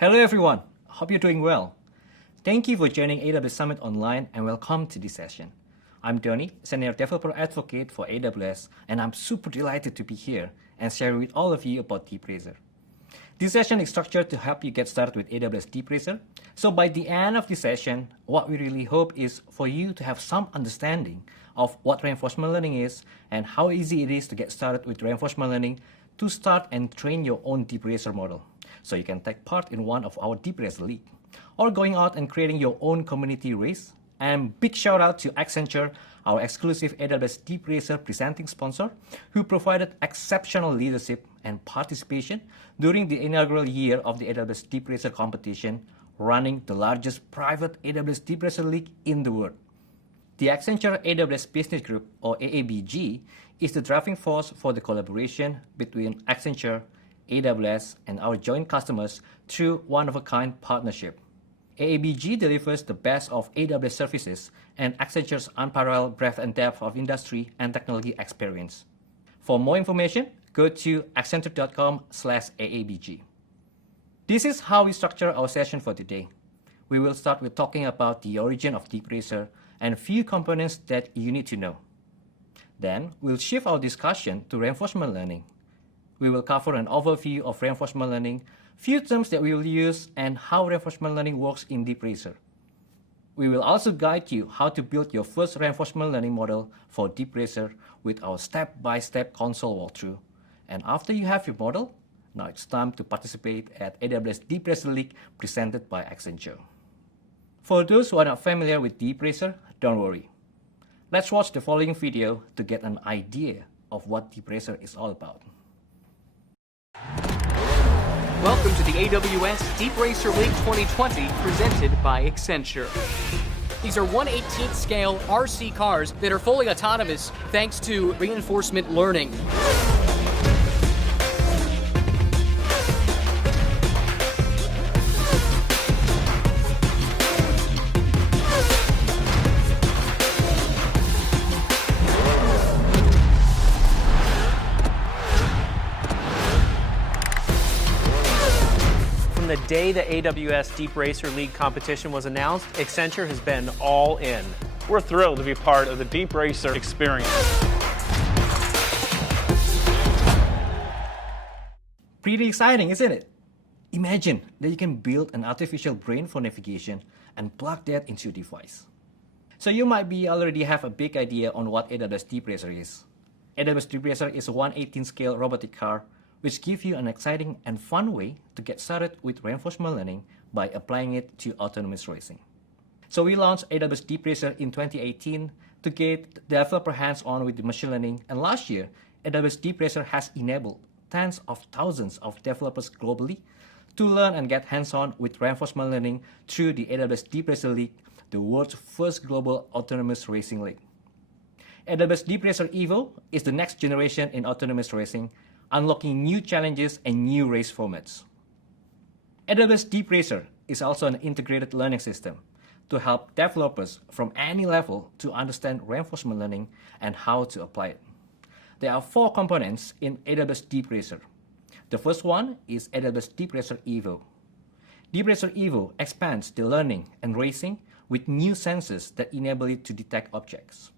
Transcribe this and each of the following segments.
Hello everyone, hope you're doing well. Thank you for joining AWS Summit Online and welcome to this session. I'm Donnie, Senior Developer Advocate for AWS, and I'm super delighted to be here and share with all of you about DeepRacer. This session is structured to help you get started with AWS DeepRacer. So by the end of this session, what we really hope is for you to have some understanding of what reinforcement learning is and how easy it is to get started with reinforcement learning to start and train your own DeepRacer model. So you can take part in one of our DeepRacer League, or going out and creating your own community race. And big shout out to Accenture, our exclusive AWS DeepRacer presenting sponsor, who provided exceptional leadership and participation during the inaugural year of the AWS DeepRacer competition, running the largest private AWS DeepRacer League in the world. The Accenture AWS Business Group, or AABG, is the driving force for the collaboration between Accenture, AWS, and our joint customers through one-of-a-kind partnership. AABG delivers the best of AWS Services and Accenture's unparalleled breadth and depth of industry and technology experience. For more information, go to accenture.com/AABG. This is how we structure our session for today. We will start with talking about the origin of DeepRacer and a few components that you need to know. Then, we'll shift our discussion to reinforcement learning. We will cover an overview of reinforcement learning, few terms that we will use, and how reinforcement learning works in DeepRacer. We will also guide you how to build your first reinforcement learning model for DeepRacer with our step-by-step console walkthrough. And after you have your model, now it's time to participate at AWS DeepRacer League presented by Accenture. For those who are not familiar with DeepRacer, don't worry. Let's watch the following video to get an idea of what DeepRacer is all about. Welcome to the AWS DeepRacer League 2020 presented by Accenture. These are 1/18th scale RC cars that are fully autonomous thanks to reinforcement learning. The day the AWS DeepRacer League competition was announced, Accenture has been all in. We're thrilled to be part of the DeepRacer experience. Pretty exciting, isn't it? Imagine that you can build an artificial brain for navigation and plug that into your device. So you might already have a big idea on what AWS DeepRacer is. AWS DeepRacer is a 1/18 scale robotic car which gives you an exciting and fun way to get started with reinforcement learning by applying it to autonomous racing. So we launched AWS DeepRacer in 2018 to get developer hands-on with the machine learning, and last year, AWS DeepRacer has enabled tens of thousands of developers globally to learn and get hands-on with reinforcement learning through the AWS DeepRacer League, the world's first global autonomous racing league. AWS DeepRacer Evo is the next generation in autonomous racing, unlocking new challenges and new race formats. AWS DeepRacer is also an integrated learning system to help developers from any level to understand reinforcement learning and how to apply it. There are 4 components in AWS DeepRacer. The first one is AWS DeepRacer Evo. DeepRacer Evo expands the learning and racing with new sensors that enable it to detect objects.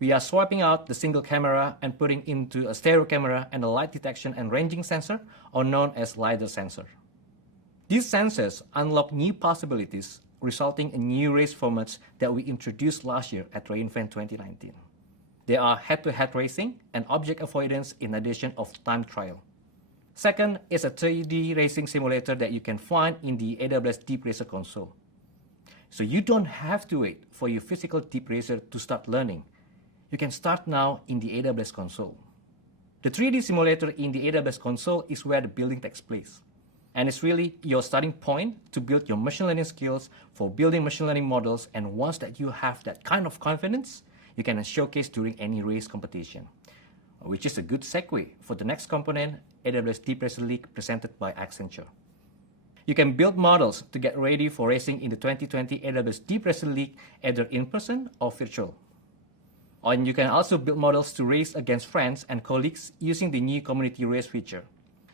We are swapping out the single camera and putting into a stereo camera and a light detection and ranging sensor, or known as LiDAR sensor. These sensors unlock new possibilities, resulting in new race formats that we introduced last year at re:Invent 2019. There are head-to-head racing and object avoidance in addition of time trial. Second is a 3D racing simulator that you can find in the AWS DeepRacer console. So you don't have to wait for your physical DeepRacer to start learning. You can start now in the AWS console. The 3D simulator in the AWS console is where the building takes place. And it's really your starting point to build your machine learning skills for building machine learning models. And once that you have that kind of confidence, you can showcase during any race competition, which is a good segue for the next component, AWS DeepRacer League presented by Accenture. You can build models to get ready for racing in the 2020 AWS DeepRacer League, either in person or virtual. And you can also build models to race against friends and colleagues using the new community race feature.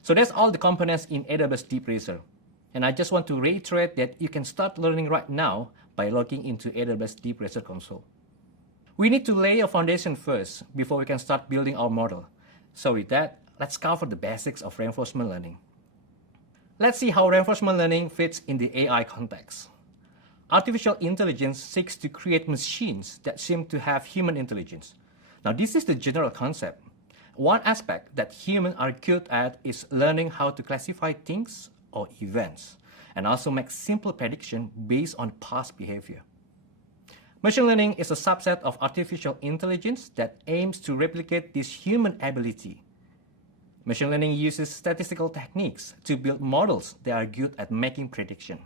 So that's all the components in AWS DeepRacer. And I just want to reiterate that you can start learning right now by logging into AWS DeepRacer console. We need to lay a foundation first before we can start building our model. So with that, let's cover the basics of reinforcement learning. Let's see how reinforcement learning fits in the AI context. Artificial intelligence seeks to create machines that seem to have human intelligence. Now, this is the general concept. One aspect that humans are good at is learning how to classify things or events, and also make simple predictions based on past behavior. Machine learning is a subset of artificial intelligence that aims to replicate this human ability. Machine learning uses statistical techniques to build models that are good at making predictions.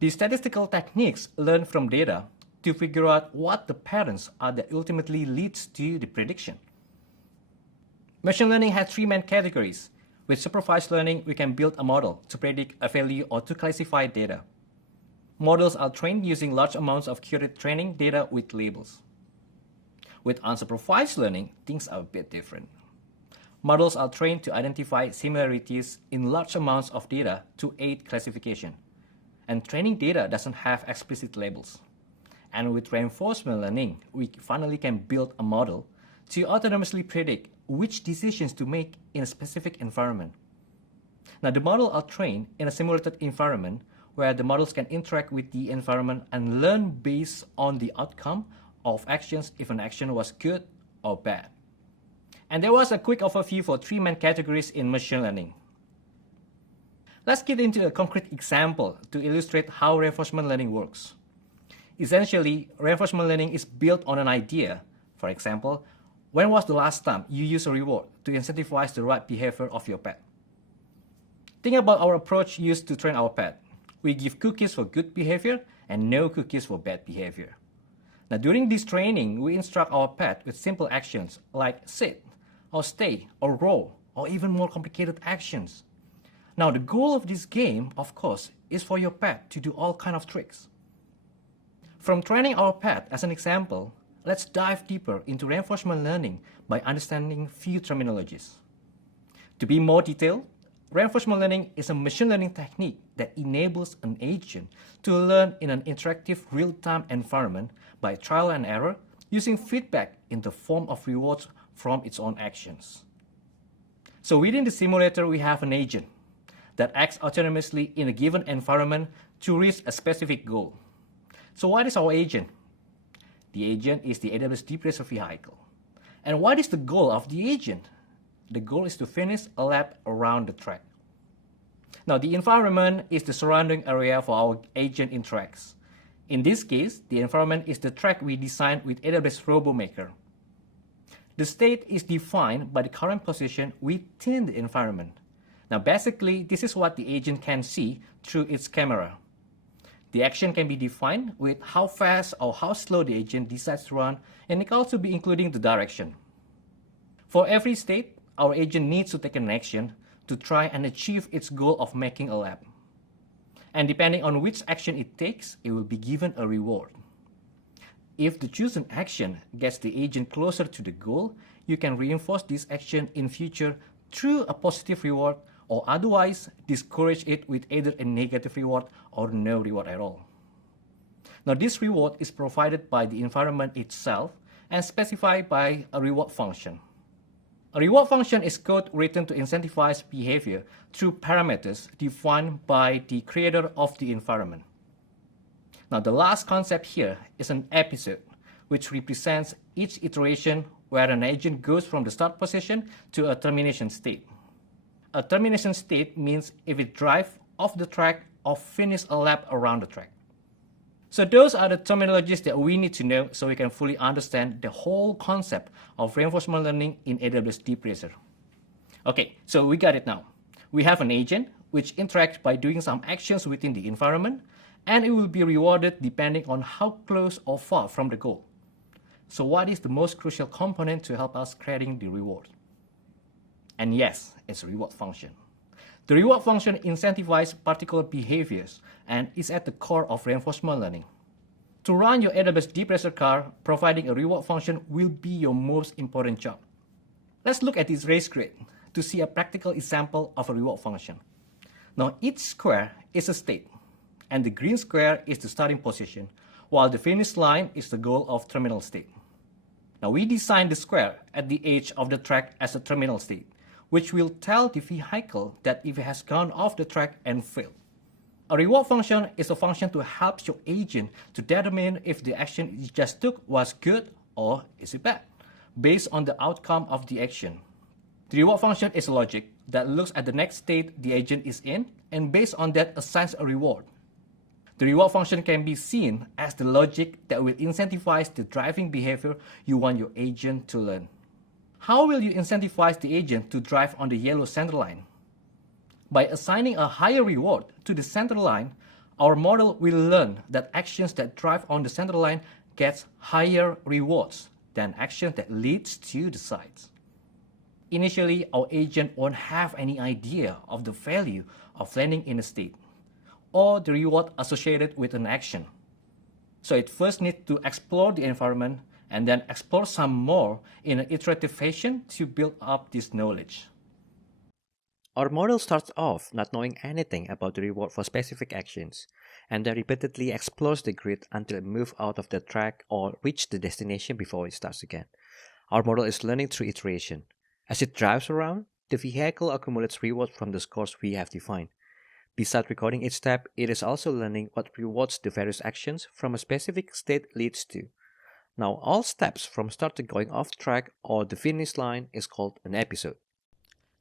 These statistical techniques learn from data to figure out what the patterns are that ultimately leads to the prediction. Machine learning has three main categories. With supervised learning, we can build a model to predict a value or to classify data. Models are trained using large amounts of curated training data with labels. With unsupervised learning, things are a bit different. Models are trained to identify similarities in large amounts of data to aid classification. And training data doesn't have explicit labels. And with reinforcement learning, we finally can build a model to autonomously predict which decisions to make in a specific environment. Now, the models are trained in a simulated environment where the models can interact with the environment and learn based on the outcome of actions if an action was good or bad. And there was a quick overview for three main categories in machine learning. Let's get into a concrete example to illustrate how reinforcement learning works. Essentially, reinforcement learning is built on an idea. For example, when was the last time you used a reward to incentivize the right behavior of your pet? Think about our approach used to train our pet. We give cookies for good behavior and no cookies for bad behavior. Now, during this training, we instruct our pet with simple actions like sit, or stay, or roll, or even more complicated actions. Now, the goal of this game, of course, is for your pet to do all kinds of tricks. From training our pet as an example, let's dive deeper into reinforcement learning by understanding few terminologies. To be more detailed, reinforcement learning is a machine learning technique that enables an agent to learn in an interactive real-time environment by trial and error using feedback in the form of rewards from its own actions. So within the simulator, we have an agent that acts autonomously in a given environment to reach a specific goal. So what is our agent? The agent is the AWS DeepRacer vehicle. And what is the goal of the agent? The goal is to finish a lap around the track. Now, the environment is the surrounding area for our agent interacts. In this case, the environment is the track we designed with AWS RoboMaker. The state is defined by the current position within the environment. Now, basically, this is what the agent can see through its camera. The action can be defined with how fast or how slow the agent decides to run, and it can also be including the direction. For every state, our agent needs to take an action to try and achieve its goal of making a lap. And depending on which action it takes, it will be given a reward. If the chosen action gets the agent closer to the goal, you can reinforce this action in future through a positive reward, or otherwise discourage it with either a negative reward or no reward at all. Now, this reward is provided by the environment itself and specified by a reward function. A reward function is code written to incentivize behavior through parameters defined by the creator of the environment. Now, the last concept here is an episode, which represents each iteration where an agent goes from the start position to a termination state. A termination state means if it drives off the track or finish a lap around the track. So those are the terminologies that we need to know so we can fully understand the whole concept of reinforcement learning in AWS DeepRacer. Okay, so we got it now. We have an agent which interacts by doing some actions within the environment, and it will be rewarded depending on how close or far from the goal. So what is the most crucial component to help us creating the reward? And yes, it's a reward function. The reward function incentivizes particular behaviors and is at the core of reinforcement learning. To run your AWS DeepRacer car, providing a reward function will be your most important job. Let's look at this race grid to see a practical example of a reward function. Now each square is a state, and the green square is the starting position, while the finish line is the goal of terminal state. Now we design the square at the edge of the track as a terminal state, which will tell the vehicle that if it has gone off the track and failed. A reward function is a function to help your agent to determine if the action you just took was good or is it bad, based on the outcome of the action. The reward function is a logic that looks at the next state the agent is in and based on that assigns a reward. The reward function can be seen as the logic that will incentivize the driving behavior you want your agent to learn. How will you incentivize the agent to drive on the yellow center line? By assigning a higher reward to the center line, our model will learn that actions that drive on the center line gets higher rewards than actions that leads to the sides. Initially, our agent won't have any idea of the value of landing in a state or the reward associated with an action. So it first needs to explore the environment and then explore some more in an iterative fashion to build up this knowledge. Our model starts off not knowing anything about the reward for specific actions, and then repeatedly explores the grid until it moves out of the track or reaches the destination before it starts again. Our model is learning through iteration. As it drives around, the vehicle accumulates rewards from the scores we have defined. Besides recording each step, it is also learning what rewards the various actions from a specific state leads to. Now, all steps from start to going off track or the finish line is called an episode.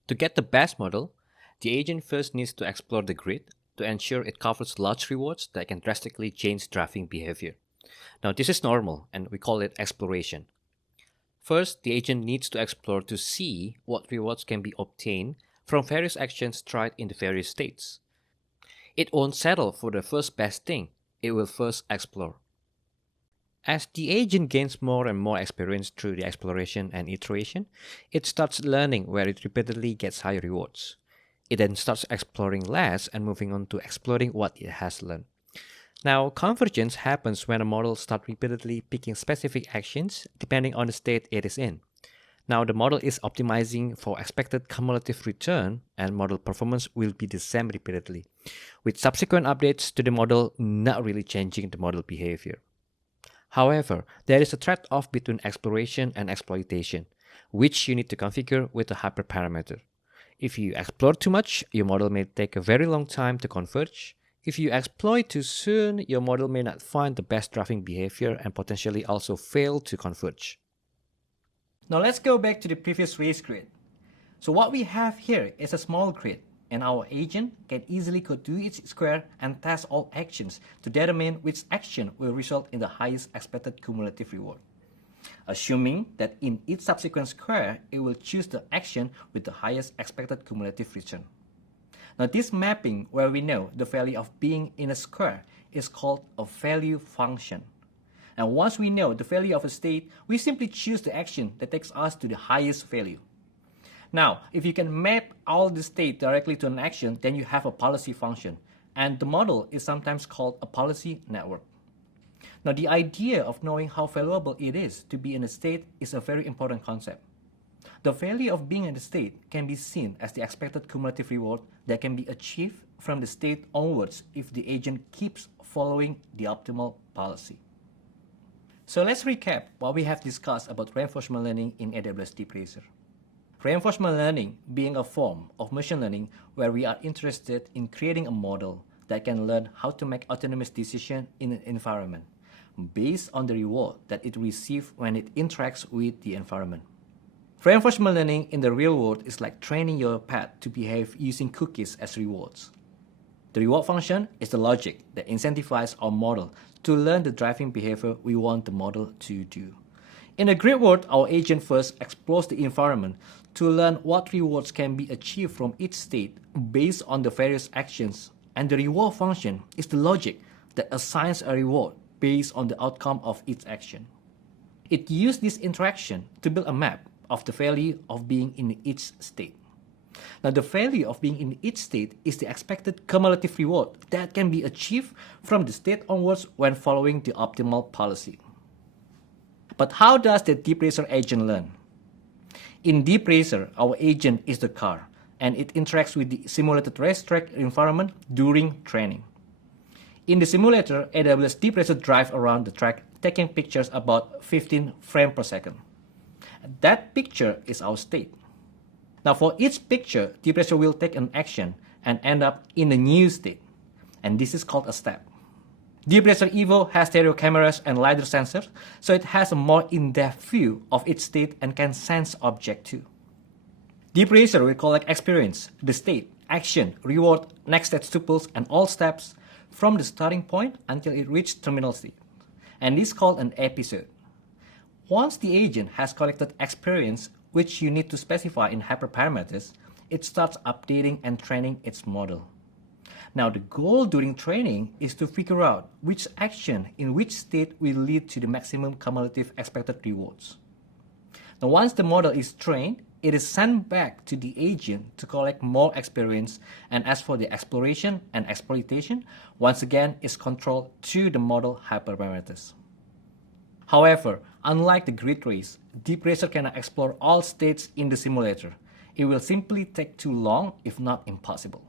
To get the best model, the agent first needs to explore the grid to ensure it covers large rewards that can drastically change driving behavior. Now, this is normal and we call it exploration. First, the agent needs to explore to see what rewards can be obtained from various actions tried in the various states. It won't settle for the first best thing, it will first explore. As the agent gains more and more experience through the exploration and iteration, it starts learning where it repeatedly gets higher rewards. It then starts exploring less and moving on to exploring what it has learned. Now, convergence happens when a model starts repeatedly picking specific actions depending on the state it is in. Now, the model is optimizing for expected cumulative return and model performance will be the same repeatedly, with subsequent updates to the model not really changing the model behavior. However, there is a trade-off between exploration and exploitation, which you need to configure with the hyperparameter. If you explore too much, your model may take a very long time to converge. If you exploit too soon, your model may not find the best driving behavior and potentially also fail to converge. Now let's go back to the previous race grid. So what we have here is a small grid, and our agent can easily go to each square and test all actions to determine which action will result in the highest expected cumulative reward. Assuming that in each subsequent square, it will choose the action with the highest expected cumulative return. Now this mapping where we know the value of being in a square is called a value function. And once we know the value of a state, we simply choose the action that takes us to the highest value. Now, if you can map all the state directly to an action, then you have a policy function. And the model is sometimes called a policy network. Now, the idea of knowing how valuable it is to be in a state is a very important concept. The value of being in the state can be seen as the expected cumulative reward that can be achieved from the state onwards if the agent keeps following the optimal policy. So let's recap what we have discussed about reinforcement learning in AWS DeepRacer. Reinforcement learning being a form of machine learning where we are interested in creating a model that can learn how to make autonomous decisions in an environment based on the reward that it receives when it interacts with the environment. Reinforcement learning in the real world is like training your pet to behave using cookies as rewards. The reward function is the logic that incentivizes our model to learn the driving behavior we want the model to do. In the grid world, our agent first explores the environment to learn what rewards can be achieved from each state based on the various actions, and the reward function is the logic that assigns a reward based on the outcome of each action. It uses this interaction to build a map of the value of being in each state. Now, the value of being in each state is the expected cumulative reward that can be achieved from the state onwards when following the optimal policy. But how does the DeepRacer agent learn? In DeepRacer, our agent is the car, and it interacts with the simulated racetrack environment during training. In the simulator, AWS DeepRacer drives around the track, taking pictures about 15 frames per second. That picture is our state. Now for each picture, DeepRacer will take an action and end up in a new state, and this is called a step. DeepRacer Evo has stereo cameras and LiDAR sensors, so it has a more in-depth view of its state and can sense objects too. DeepRacer will collect experience, the state, action, reward, next state tuples, and all steps from the starting point until it reaches terminal state, and this is called an episode. Once the agent has collected experience, which you need to specify in hyperparameters, it starts updating and training its model. Now the goal during training is to figure out which action in which state will lead to the maximum cumulative expected rewards. Now once the model is trained, it is sent back to the agent to collect more experience, and as for the exploration and exploitation, once again is controlled through the model hyperparameters. However, unlike the grid race, DeepRacer cannot explore all states in the simulator. It will simply take too long, if not impossible.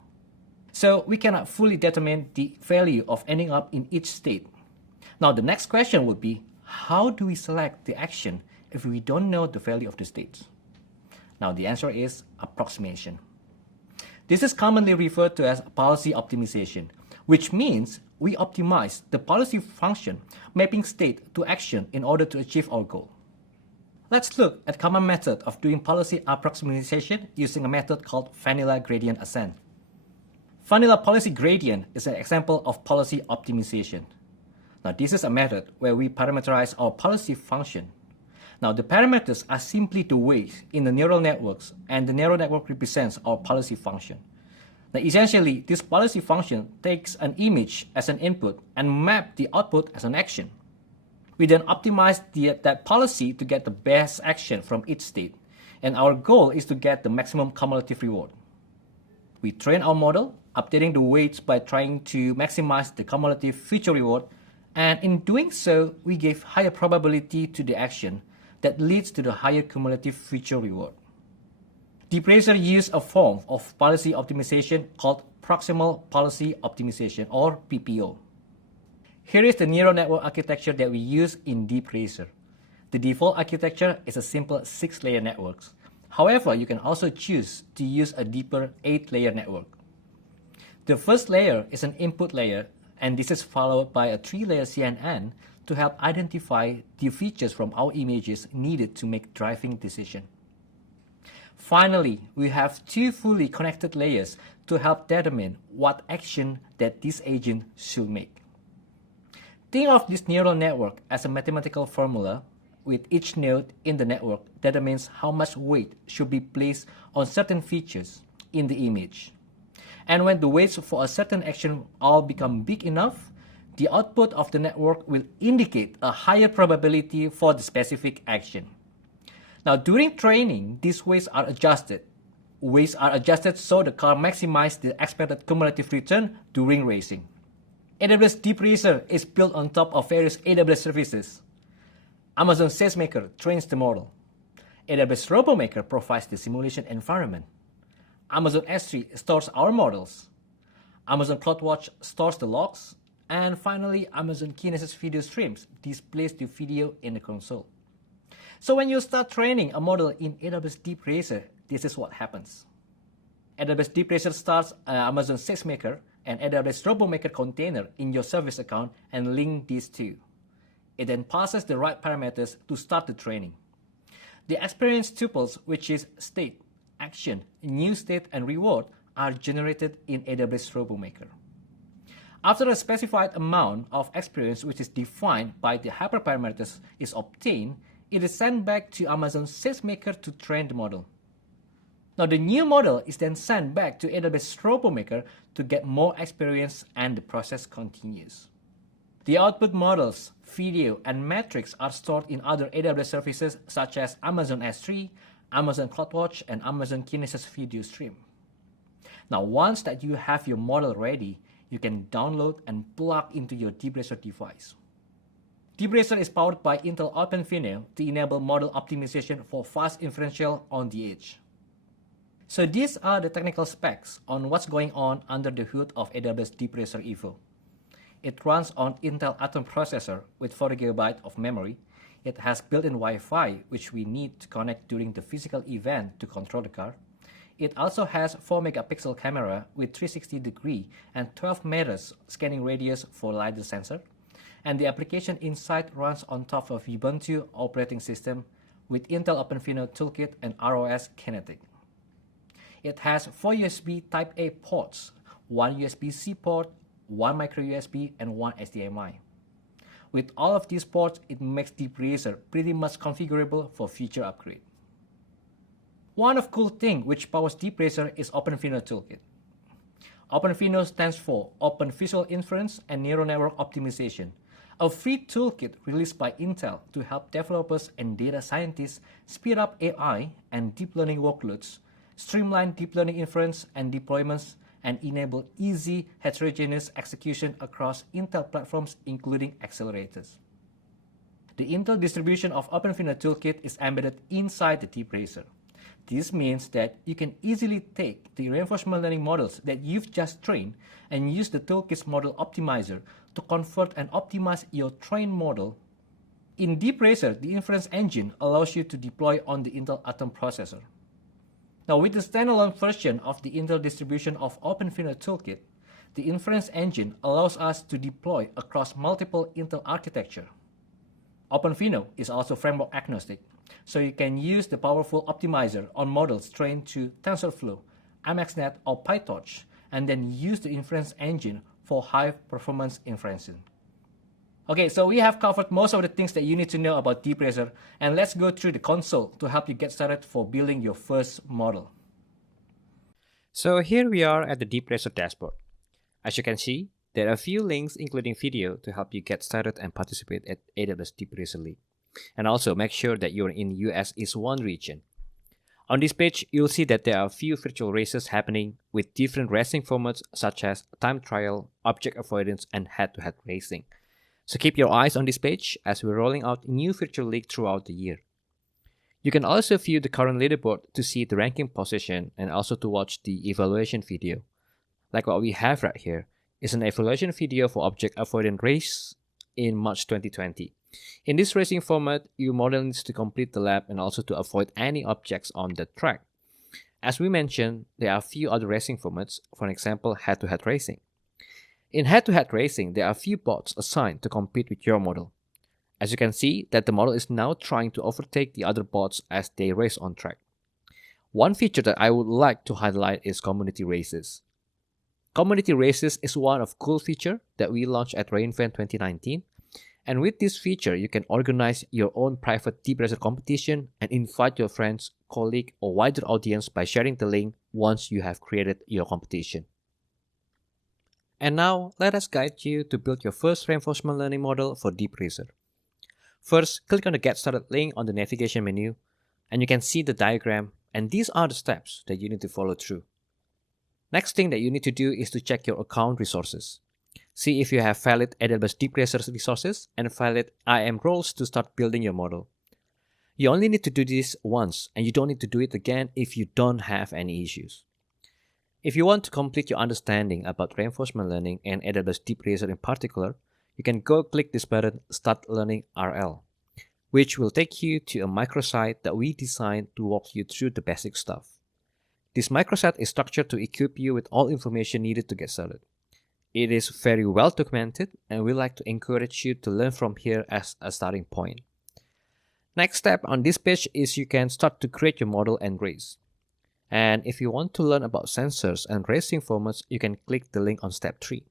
So we cannot fully determine the value of ending up in each state. Now the next question would be, how do we select the action if we don't know the value of the states? Now the answer is approximation. This is commonly referred to as policy optimization, which means we optimize the policy function mapping state to action in order to achieve our goal. Let's look at a common method of doing policy approximation using a method called vanilla gradient ascent. Vanilla policy gradient is an example of policy optimization. Now this is a method where we parameterize our policy function. Now the parameters are simply the weights in the neural networks, and the neural network represents our policy function. Now essentially, this policy function takes an image as an input and maps the output as an action. We then optimize that policy to get the best action from each state, and our goal is to get the maximum cumulative reward. We train our model, updating the weights by trying to maximize the cumulative future reward, and in doing so, we give higher probability to the action that leads to the higher cumulative future reward. DeepRacer uses a form of policy optimization called proximal policy optimization, or PPO. Here is the neural network architecture that we use in DeepRacer. The default architecture is a simple 6-layer network. However, you can also choose to use a deeper 8-layer network. The first layer is an input layer, and this is followed by a 3-layer CNN to help identify the features from our images needed to make driving decisions. Finally, we have 2 fully connected layers to help determine what action that this agent should make. Think of this neural network as a mathematical formula, with each node in the network determines how much weight should be placed on certain features in the image. And when the weights for a certain action all become big enough, the output of the network will indicate a higher probability for the specific action. Now during training, these weights are adjusted. Weights are adjusted so the car maximizes the expected cumulative return during racing. AWS DeepRacer is built on top of various AWS services. Amazon SageMaker trains the model. AWS RoboMaker provides the simulation environment. Amazon S3 stores our models. Amazon CloudWatch stores the logs. And finally, Amazon Kinesis Video Streams displays the video in the console. So when you start training a model in AWS DeepRacer, this is what happens. AWS DeepRacer starts Amazon SageMaker and AWS RoboMaker container in your service account and link these two. It then passes the right parameters to start the training. The experience tuples, which is state, action, new state, and reward, are generated in AWS RoboMaker. After a specified amount of experience, which is defined by the hyperparameters, is obtained, it is sent back to Amazon SageMaker to train the model. Now the new model is then sent back to AWS RoboMaker to get more experience, and the process continues. The output models, video, and metrics are stored in other AWS services such as Amazon S3, Amazon CloudWatch, and Amazon Kinesis Video Stream. Now once that you have your model ready, you can download and plug into your DeepRacer device. DeepRacer is powered by Intel Openphenol to enable model optimization for fast inferential on the edge. So these are the technical specs on what's going on under the hood of AWS DeepRacer Evo. It runs on Intel Atom processor with 40GB of memory. It has built-in Wi-Fi, which we need to connect during the physical event to control the car. It also has 4-megapixel camera with 360-degree and 12 meters scanning radius for LiDAR sensor. And the application inside runs on top of Ubuntu operating system with Intel Openphenol toolkit and ROS Kinetic. It has 4 USB Type-A ports, 1 USB-C port, 1 micro USB, and 1 HDMI. With all of these ports, it makes DeepRacer pretty much configurable for future upgrade. One of cool thing which powers DeepRacer is Openphenol toolkit. Openphenol stands for Open Visual Inference and Neural Network Optimization, a free toolkit released by Intel to help developers and data scientists speed up AI and deep learning workloads, streamline deep learning inference and deployments, and enable easy heterogeneous execution across Intel platforms, including accelerators. The Intel distribution of Openphenol toolkit is embedded inside the DeepRacer. This means that you can easily take the reinforcement learning models that you've just trained and use the toolkit's model optimizer to convert and optimize your trained model. In DeepRacer, the inference engine allows you to deploy on the Intel Atom processor. Now, with the standalone version of the Intel distribution of Openphenol toolkit, the inference engine allows us to deploy across multiple Intel architecture. Openphenol is also framework agnostic, so you can use the powerful optimizer on models trained to TensorFlow, MXNet, or PyTorch, and then use the inference engine for high-performance inferencing. Okay, so we have covered most of the things that you need to know about DeepRacer, and let's go through the console to help you get started for building your first model. So here we are at the DeepRacer dashboard. As you can see, there are a few links including video to help you get started and participate at AWS DeepRacer League. And also make sure that you're in US East 1 region. On this page, you'll see that there are a few virtual races happening with different racing formats such as time trial, object avoidance, and head-to-head racing. So keep your eyes on this page as we're rolling out new virtual league throughout the year. You can also view the current leaderboard to see the ranking position and also to watch the evaluation video. Like what we have right here is an evaluation video for object avoidance race in March 2020. In this racing format, your model needs to complete the lap and also to avoid any objects on the track. As we mentioned, there are a few other racing formats, for example, head-to-head racing. In head-to-head racing, there are a few bots assigned to compete with your model. As you can see, that the model is now trying to overtake the other bots as they race on track. One feature that I would like to highlight is community races. Community races is one of cool feature that we launched at re:Invent 2019. And with this feature, you can organize your own private DeepRacer competition and invite your friends, colleague, or wider audience by sharing the link once you have created your competition. And now, let us guide you to build your first reinforcement learning model for DeepRacer. First, click on the Get Started link on the navigation menu, and you can see the diagram, and these are the steps that you need to follow through. Next thing that you need to do is to check your account resources. See if you have valid AWS DeepRacer resources and valid IAM roles to start building your model. You only need to do this once, and you don't need to do it again if you don't have any issues. If you want to complete your understanding about reinforcement learning and AWS DeepRacer in particular, you can go click this button, Start Learning RL, which will take you to a microsite that we designed to walk you through the basic stuff. This microsite is structured to equip you with all information needed to get started. It is very well documented, and we like to encourage you to learn from here as a starting point. Next step on this page is you can start to create your model and race. And if you want to learn about sensors and racing formats, you can click the link on step 3.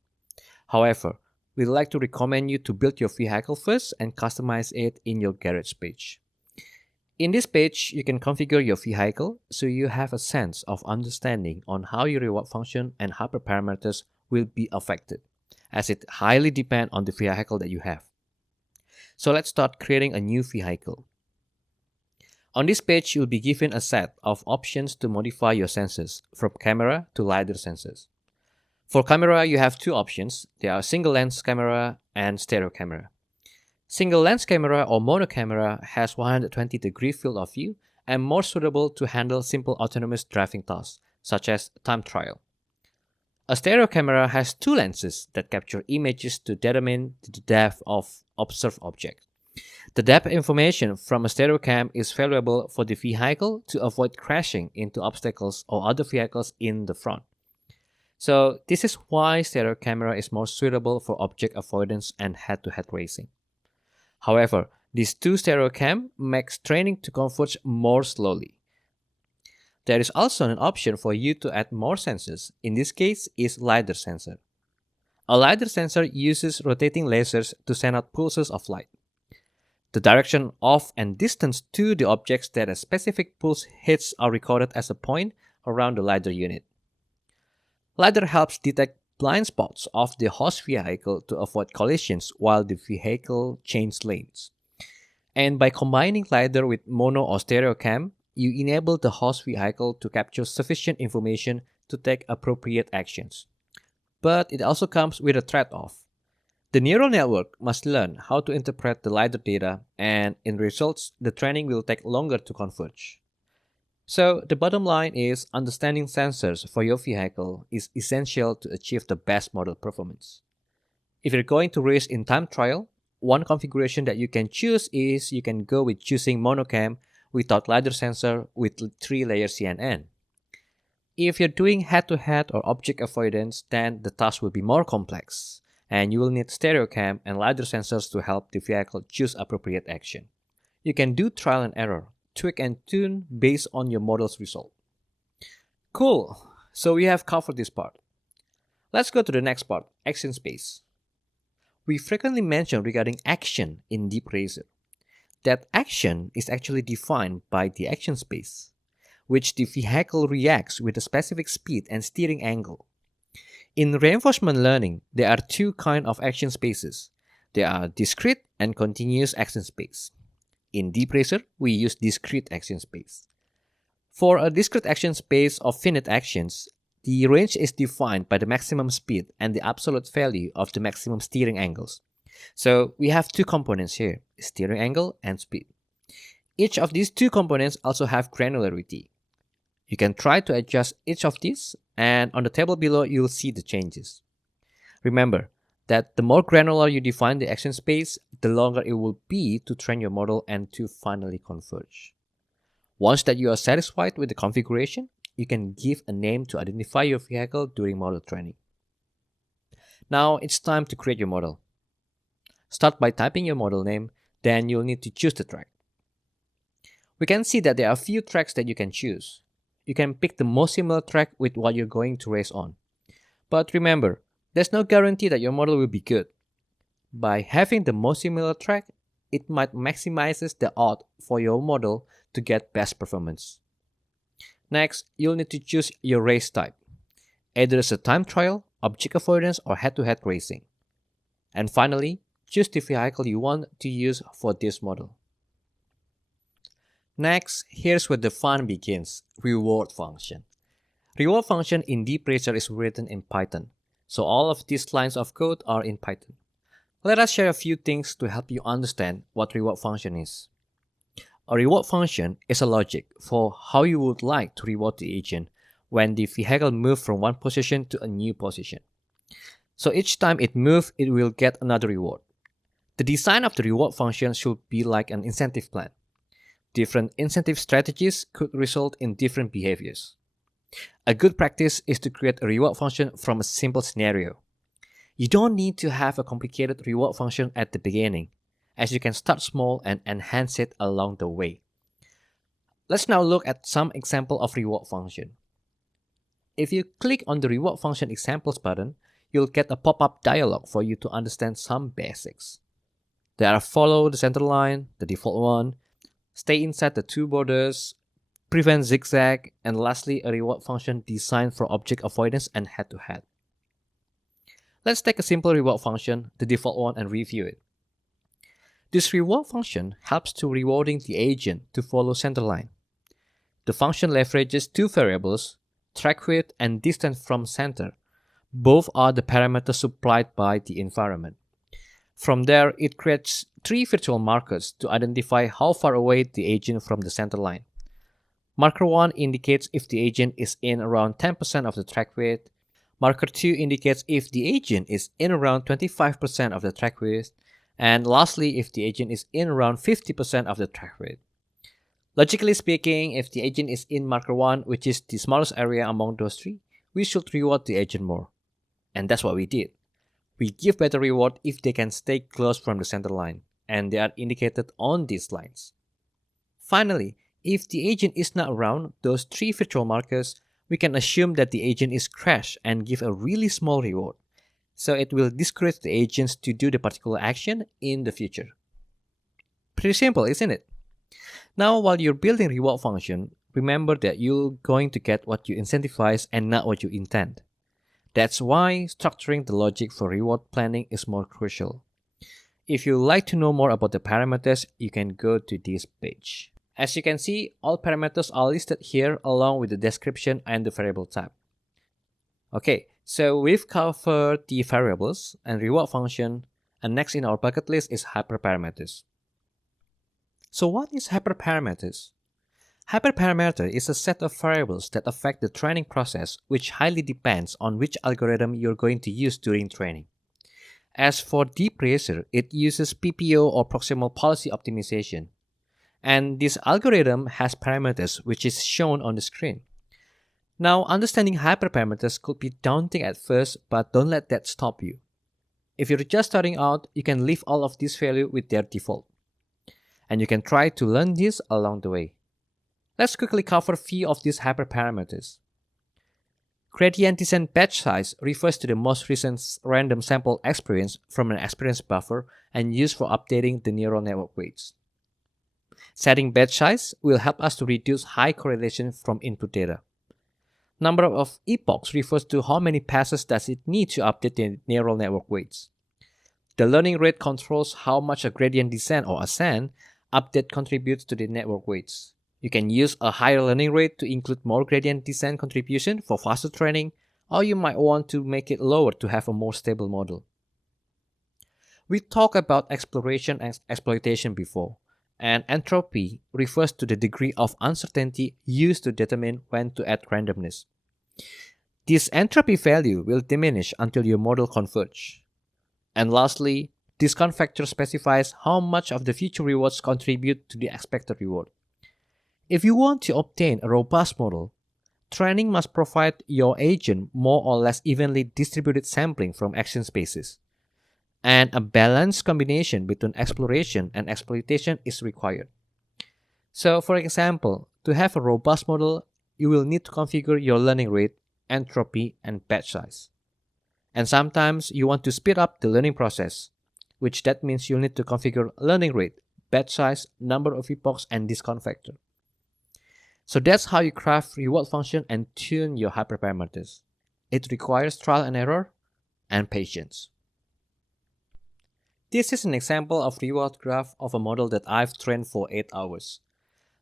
However, we'd like to recommend you to build your vehicle first and customize it in your garage page. In this page, you can configure your vehicle so you have a sense of understanding on how your reward function and hyperparameters will be affected, as it highly depends on the vehicle that you have. So let's start creating a new vehicle. On this page, you'll be given a set of options to modify your sensors, from camera to LiDAR sensors. For camera, you have two options. They are single lens camera and stereo camera. Single lens camera or mono camera has 120-degree field of view and more suitable to handle simple autonomous driving tasks, such as time trial. A stereo camera has two lenses that capture images to determine the depth of observed object. The depth information from a stereo cam is valuable for the vehicle to avoid crashing into obstacles or other vehicles in the front. So this is why stereo camera is more suitable for object avoidance and head-to-head racing. However, these two stereo cam makes training to converge more slowly. There is also an option for you to add more sensors. In this case is LiDAR sensor. A LiDAR sensor uses rotating lasers to send out pulses of light. The direction of and distance to the objects that a specific pulse hits are recorded as a point around the LiDAR unit. LiDAR helps detect blind spots of the host vehicle to avoid collisions while the vehicle changes lanes. And by combining LiDAR with mono or stereo cam, you enable the host vehicle to capture sufficient information to take appropriate actions. But it also comes with a trade-off. The neural network must learn how to interpret the LiDAR data, and in results, the training will take longer to converge. So the bottom line is understanding sensors for your vehicle is essential to achieve the best model performance. If you're going to race in time trial, one configuration that you can choose is you can go with choosing monocam without LiDAR sensor with 3-layer CNN. If you're doing head-to-head or object avoidance, then the task will be more complex, and you will need stereo cam and LiDAR sensors to help the vehicle choose appropriate action. You can do trial and error, tweak and tune based on your model's result. Cool, so we have covered this part. Let's go to the next part, action space. We frequently mention regarding action in DeepRacer. That action is actually defined by the action space, which the vehicle reacts with a specific speed and steering angle. In reinforcement learning, there are two kinds of action spaces. There are discrete and continuous action space. In DeepRacer, we use discrete action space. For a discrete action space of finite actions, the range is defined by the maximum speed and the absolute value of the maximum steering angles. So we have two components here, steering angle and speed. Each of these two components also have granularity. You can try to adjust each of these, and on the table below you'll see the changes. Remember that the more granular you define the action space, the longer it will be to train your model and to finally converge. Once that you are satisfied with the configuration, you can give a name to identify your vehicle during model training. Now it's time to create your model. Start by typing your model name, then you'll need to choose the track. We can see that there are a few tracks that you can choose. You can pick the most similar track with what you're going to race on. But remember, there's no guarantee that your model will be good. By having the most similar track, it might maximizes the odds for your model to get best performance. Next, you'll need to choose your race type, either as a time trial, object avoidance, or head-to-head racing. And finally, choose the vehicle you want to use for this model. Next, here's where the fun begins, reward function. Reward function in DeepRacer is written in Python, so all of these lines of code are in Python. Let us share a few things to help you understand what reward function is. A reward function is a logic for how you would like to reward the agent when the vehicle moves from one position to a new position. So each time it moves, it will get another reward. The design of the reward function should be like an incentive plan. Different incentive strategies could result in different behaviors. A good practice is to create a reward function from a simple scenario. You don't need to have a complicated reward function at the beginning, as you can start small and enhance it along the way. Let's now look at some example of reward function. If you click on the reward function examples button, you'll get a pop-up dialog for you to understand some basics. There are follow the center line, the default one, stay inside the two borders, prevent zigzag, and lastly a reward function designed for object avoidance and head-to-head. Let's take a simple reward function, the default one, and review it. This reward function helps to rewarding the agent to follow center line. The function leverages two variables, track width and distance from center. Both are the parameters supplied by the environment. From there, it creates three virtual markers to identify how far away the agent from the center line. Marker 1 indicates if the agent is in around 10% of the track width. Marker 2 indicates if the agent is in around 25% of the track width. And lastly, if the agent is in around 50% of the track width. Logically speaking, if the agent is in marker 1, which is the smallest area among those three, we should reward the agent more. And that's what we did. We give better reward if they can stay close from the center line, and they are indicated on these lines. Finally, if the agent is not around those three virtual markers, we can assume that the agent is crashed and give a really small reward. So it will discourage the agents to do the particular action in the future. Pretty simple, isn't it? Now, while you're building reward function, remember that you're going to get what you incentivize and not what you intend. That's why structuring the logic for reward planning is more crucial. If you'd like to know more about the parameters, you can go to this page. As you can see, all parameters are listed here along with the description and the variable type. Okay, so we've covered the variables and reward function, and next in our bucket list is hyperparameters. So what is hyperparameters? Hyperparameter is a set of variables that affect the training process, which highly depends on which algorithm you're going to use during training. As for DeepRacer, it uses PPO or proximal policy optimization. And this algorithm has parameters which is shown on the screen. Now, understanding hyperparameters could be daunting at first, but don't let that stop you. If you're just starting out, you can leave all of these values with their default. And you can try to learn this along the way. Let's quickly cover a few of these hyperparameters. Gradient descent batch size refers to the most recent random sample experience from an experience buffer and used for updating the neural network weights. Setting batch size will help us to reduce high correlation from input data. Number of epochs refers to how many passes does it need to update the neural network weights. The learning rate controls how much a gradient descent or ascent update contributes to the network weights. You can use a higher learning rate to include more gradient descent contribution for faster training, or you might want to make it lower to have a more stable model. We talked about exploration and exploitation before, and entropy refers to the degree of uncertainty used to determine when to add randomness. This entropy value will diminish until your model converges. And lastly, discount factor specifies how much of the future rewards contribute to the expected reward. If you want to obtain a robust model, training must provide your agent more or less evenly distributed sampling from action spaces. And a balanced combination between exploration and exploitation is required. So, for example, to have a robust model, you will need to configure your learning rate, entropy, and batch size. And sometimes you want to speed up the learning process, which that means you'll need to configure learning rate, batch size, number of epochs, and discount factor. So that's how you craft reward function and tune your hyperparameters. It requires trial and error and patience. This is an example of reward graph of a model that I've trained for 8 hours.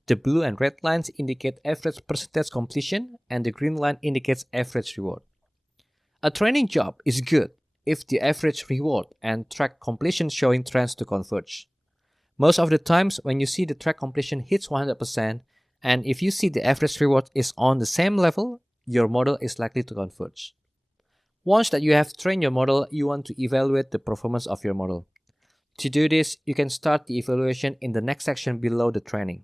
The blue and red lines indicate average percentage completion, and the green line indicates average reward. A training job is good if the average reward and track completion showing trends to converge. Most of the times when you see the track completion hits 100%, and if you see the average reward is on the same level, your model is likely to converge. Once that you have trained your model, you want to evaluate the performance of your model. To do this, you can start the evaluation in the next section below the training.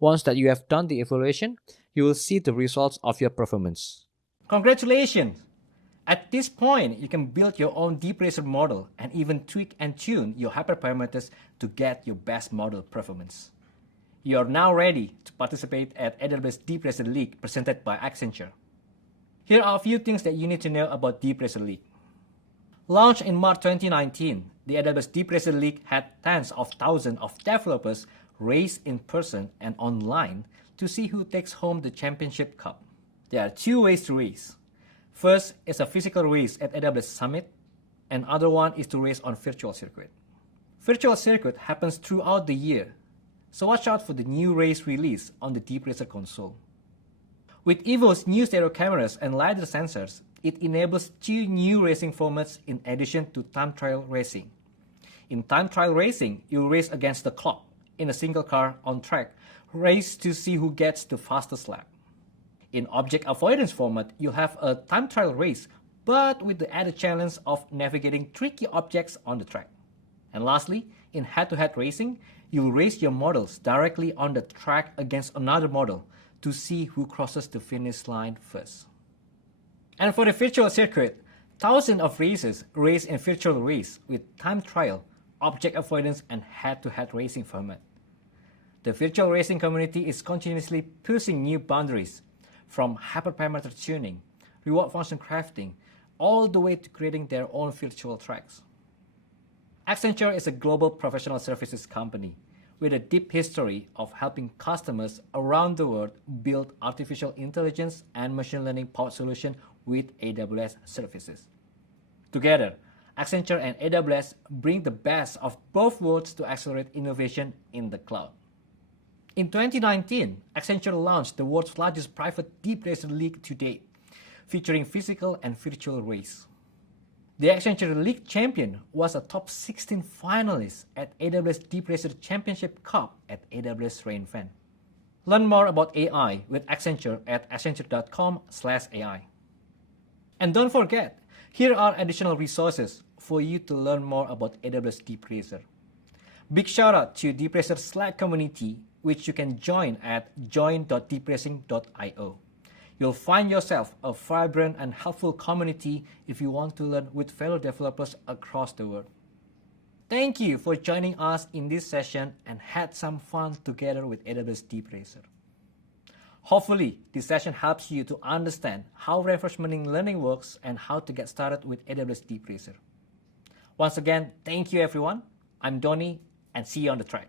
Once that you have done the evaluation, you will see the results of your performance. Congratulations! At this point, you can build your own DeepRacer model and even tweak and tune your hyperparameters to get your best model performance. You are now ready to participate at AWS DeepRacer League presented by Accenture. Here are a few things that you need to know about DeepRacer League. Launched in March 2019, the AWS DeepRacer League had tens of thousands of developers race in person and online to see who takes home the championship cup. There are two ways to race. First is a physical race at AWS Summit, and other one is to race on virtual circuit. Virtual circuit happens throughout the year, so watch out for the new race release on the DeepRacer console. With Evo's new stereo cameras and LiDAR sensors, it enables 2 new racing formats in addition to time trial racing. In time trial racing, you race against the clock in a single car on track race to see who gets the fastest lap. In object avoidance format, you'll have a time trial race, but with the added challenge of navigating tricky objects on the track. And lastly, in head-to-head racing, you'll race your models directly on the track against another model to see who crosses the finish line first. And for the virtual circuit, thousands of racers race in virtual race with time trial, object avoidance, and head-to-head racing format. The virtual racing community is continuously pushing new boundaries, from hyperparameter tuning, reward function crafting, all the way to creating their own virtual tracks. Accenture is a global professional services company with a deep history of helping customers around the world build artificial intelligence and machine learning powered solutions with AWS Services. Together, Accenture and AWS bring the best of both worlds to accelerate innovation in the cloud. In 2019, Accenture launched the world's largest private DeepRacer League to date, featuring physical and virtual race. The Accenture League champion was a top 16 finalist at AWS DeepRacer Championship Cup at AWS re:Invent. Learn more about AI with Accenture at accenture.com/AI. And don't forget, here are additional resources for you to learn more about AWS DeepRacer. Big shout out to DeepRacer Slack community, which you can join at join.deepracing.io. You'll find yourself a vibrant and helpful community if you want to learn with fellow developers across the world. Thank you for joining us in this session and had some fun together with AWS DeepRacer. Hopefully, this session helps you to understand how reinforcement learning works and how to get started with AWS DeepRacer. Once again, thank you everyone. I'm Donnie, and see you on the track.